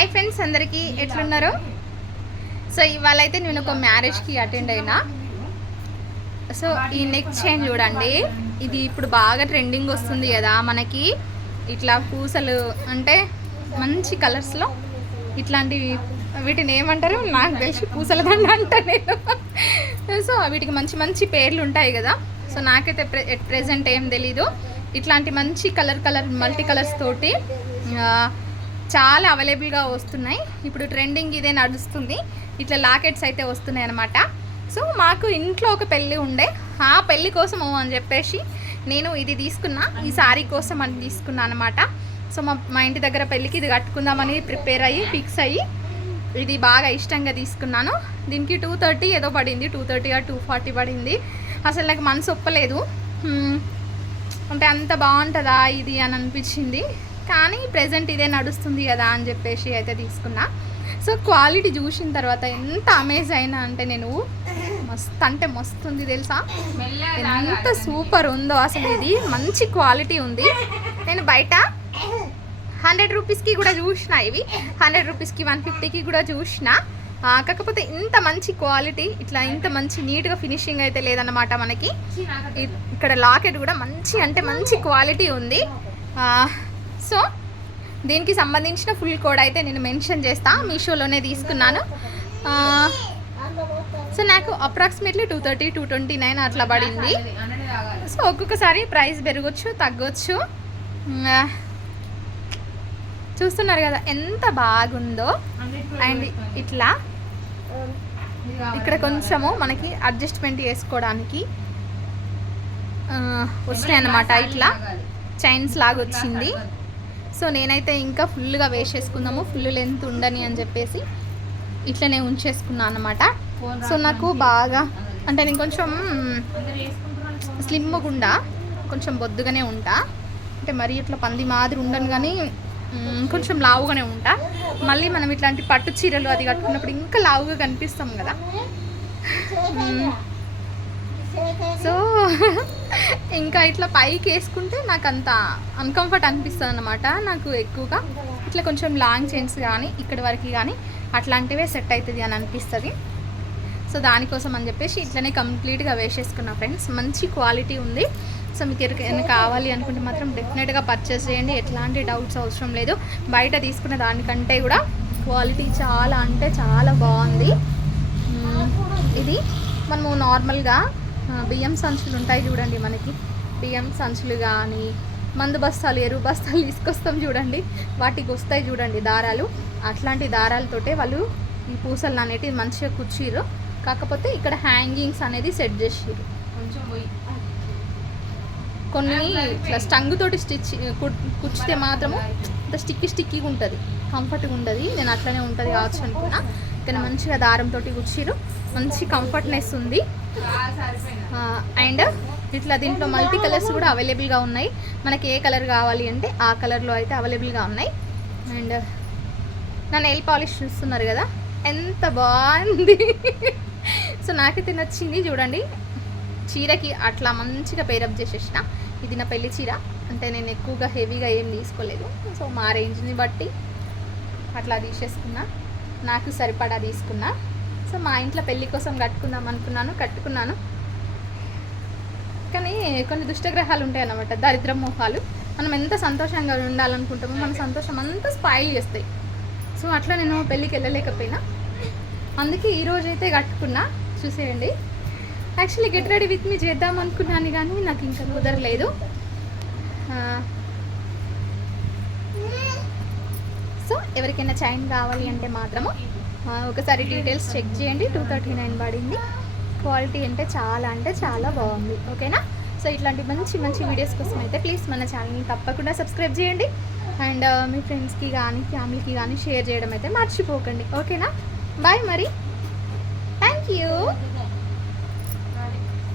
Hi friends, అందరికీ ఎట్లున్నారు? So ఇవాళ అయితే నేను ఒక మ్యారేజ్కి అటెండ్ అయినా. సో ఈ నెక్ చైన్ చూడండి, ఇది ఇప్పుడు బాగా ట్రెండింగ్ వస్తుంది కదా మనకి. ఇట్లా పూసలు అంటే మంచి కలర్స్లో ఇట్లాంటివి, వీటిని ఏమంటారు నాకు తెలిసి పూసల దండ అంట నేను. సో వీటికి మంచి మంచి పేర్లు ఉంటాయి కదా. సో నాకైతే ప్రెజెంట్ ఏం తెలీదు. ఇట్లాంటి మంచి కలర్ మల్టీ కలర్స్ తోటి చాలా అవైలబుల్గా వస్తున్నాయి. ఇప్పుడు ట్రెండింగ్ ఇదే నడుస్తుంది. ఇట్లా లాకెట్స్ అయితే వస్తున్నాయి అన్నమాట. సో మాకు ఇంట్లో ఒక పెళ్ళి ఉండే, ఆ పెళ్ళి కోసము అని చెప్పేసి నేను ఇది తీసుకున్నా. ఈ శారీ కోసం అని తీసుకున్నా అనమాట. సో మా ఇంటి దగ్గర పెళ్ళికి ఇది కట్టుకుందామని ప్రిపేర్ అయ్యి ఫిక్స్ అయ్యి ఇది బాగా ఇష్టంగా తీసుకున్నాను. దీనికి 230 ఏదో పడింది, 230 or 240 పడింది. అసలు నాకు మనసు ఒప్పలేదు, అంటే అంత బాగుంటుందా ఇది అని అనిపించింది. కానీ ప్రెజెంట్ ఇదే నడుస్తుంది కదా అని చెప్పేసి అయితే తీసుకున్నా. సో క్వాలిటీ చూసిన తర్వాత ఎంత అమేజ్ అయినా అంటే నేను మస్తు అంటే మస్తు ఉంది తెలుసా, ఎంత సూపర్ ఉందో అసలు. ఇది మంచి క్వాలిటీ ఉంది. నేను బయట 100 రూపీస్కి కూడా చూసిన, ఇవి 100 రూపీస్కి 150కి కూడా చూసిన. కాకపోతే ఇంత మంచి క్వాలిటీ, ఇట్లా ఇంత మంచి నీట్గా ఫినిషింగ్ అయితే లేదన్నమాట మనకి. ఇక్కడ లాకెట్ కూడా మంచి అంటే మంచి క్వాలిటీ ఉంది. సో దీనికి సంబంధించిన ఫుల్ కోడ్ అయితే నేను మెన్షన్ చేస్తా. మీషోలోనే తీసుకున్నాను. సో నాకు అప్రాక్సిమేట్లీ 230, 229 అట్లా పడింది. సో ఒక్కొక్కసారి ప్రైస్ పెరగచ్చు తగ్గొచ్చు. చూస్తున్నారు కదా ఎంత బాగుందో. అండ్ ఇట్లా ఇక్కడ కొంచెము మనకి అడ్జస్ట్మెంట్ చేసుకోవడానికి వచ్చినాయి అన్నమాట. ఇట్లా చైన్స్ లాగా వచ్చింది. సో నేనైతే ఇంకా ఫుల్గా వేసేసుకుందాము, ఫుల్ లెంత్ ఉండని అని చెప్పేసి ఇట్లనే ఉంచేసుకున్నాను అన్నమాట. సో నాకు బాగా అంటే నేను కొంచెం స్లిమ్గా ఉండా, కొంచెం బొద్దుగానే ఉంటా. అంటే మరీ ఇట్లా పంది మాదిరి ఉండను, కానీ కొంచెం లావుగానే ఉంటా. మళ్ళీ మనం ఇట్లాంటి పట్టు చీరలు అది కట్టుకున్నప్పుడు ఇంకా లావుగా కనిపిస్తాం కదా. సో ఇంకా ఇట్లా పైకి వేసుకుంటే నాకు అంత అన్కంఫర్ట్ అనిపిస్తుంది అన్నమాట. నాకు ఎక్కువగా ఇట్లా కొంచెం లాంగ్ చైన్స్ కానీ ఇక్కడి వరకు కానీ అట్లాంటివే సెట్ అవుతుంది అని అనిపిస్తుంది. సో దానికోసం అని చెప్పేసి ఇట్లనే కంప్లీట్గా వేసేసుకున్నా ఫ్రెండ్స్. మంచి క్వాలిటీ ఉంది. సో మీకు ఎవరికైనా కావాలి అనుకుంటే మాత్రం డెఫినెట్గా పర్చేస్ చేయండి, ఎట్లాంటి డౌట్స్ అవసరం లేదు. బయట తీసుకున్న దానికంటే కూడా క్వాలిటీ చాలా అంటే చాలా బాగుంది. ఇది మనము నార్మల్గా బియ్యం సంచులు ఉంటాయి చూడండి, మనకి బియ్యం సంచులు కానీ మందు బస్తాలు ఎరువు బస్తాలు తీసుకొస్తాం చూడండి, వాటికి వస్తాయి చూడండి దారాలు. అట్లాంటి దారాలతోటే వాళ్ళు ఈ పూసలు అనేటివి మంచిగా కుచ్చిర్రు. కాకపోతే ఇక్కడ హ్యాంగింగ్స్ అనేది సెట్ చేసిర్రు. కొన్ని ఇట్లా స్టంగ్ తోటి కుచ్చితే మాత్రము అంత స్టిక్కీగా ఉంటుంది, కంఫర్ట్గా ఉంటుంది. నేను అట్లనే ఉంటుంది కావచ్చు అనుకున్నా, కానీ మంచిగా దారంతో కుచ్చిర్రు, మంచి కంఫర్ట్నెస్ ఉంది. అండ్ ఇట్లా దీంట్లో మల్టీ కలర్స్ కూడా అవైలబుల్గా ఉన్నాయి. మనకి ఏ కలర్ కావాలి అంటే ఆ కలర్లో అయితే అవైలబుల్గా ఉన్నాయి. అండ్ నా నెయిల్ పాలిష్ చూస్తున్నారు కదా ఎంత బాగుంది. సో నాకైతే నచ్చింది. చూడండి, చీరకి అట్లా మంచిగా పేరప్ చేసేసిన. ఇది నా పెళ్లి చీర, అంటే నేను ఎక్కువగా హెవీగా ఏం తీసుకోలేదు. సో మా రేంజ్ని బట్టి అట్లా తీసేసుకున్నా, నాకు సరిపడా తీసుకున్నా. సో మా ఇంట్లో పెళ్ళి కోసం కట్టుకున్నాను. కానీ కొన్ని దుష్టగ్రహాలు ఉంటాయి అన్నమాట, దరిద్ర మోహాలు. మనం ఎంత సంతోషంగా ఉండాలనుకుంటామో మన సంతోషం అంతా స్పాయిల్ చేస్తాయి. సో అట్లా నేను పెళ్ళికి వెళ్ళలేకపోయినా, అందుకే ఈరోజైతే కట్టుకున్నా. చూసేయండి, actually get ready with me చేద్దాం అనుకున్నాను, కానీ నాకు ఇంకా కుదరలేదు. సో ఎవరికైనా చైన్ కావాలి అంటే మాత్రము ఒకసారి డీటెయిల్స్ చెక్ చేయండి. 239 పడింది. క్వాలిటీ అంటే చాలా బాగుంది. ఓకేనా? సో ఇట్లాంటి మంచి వీడియోస్ కోసం అయితే ప్లీజ్ మన ఛానల్ని తప్పకుండా సబ్స్క్రైబ్ చేయండి. అండ్ మీ ఫ్రెండ్స్కి కానీ ఫ్యామిలీకి కానీ షేర్ చేయడం అయితే మర్చిపోకండి. ఓకేనా? బాయ్ మరి. Thank you.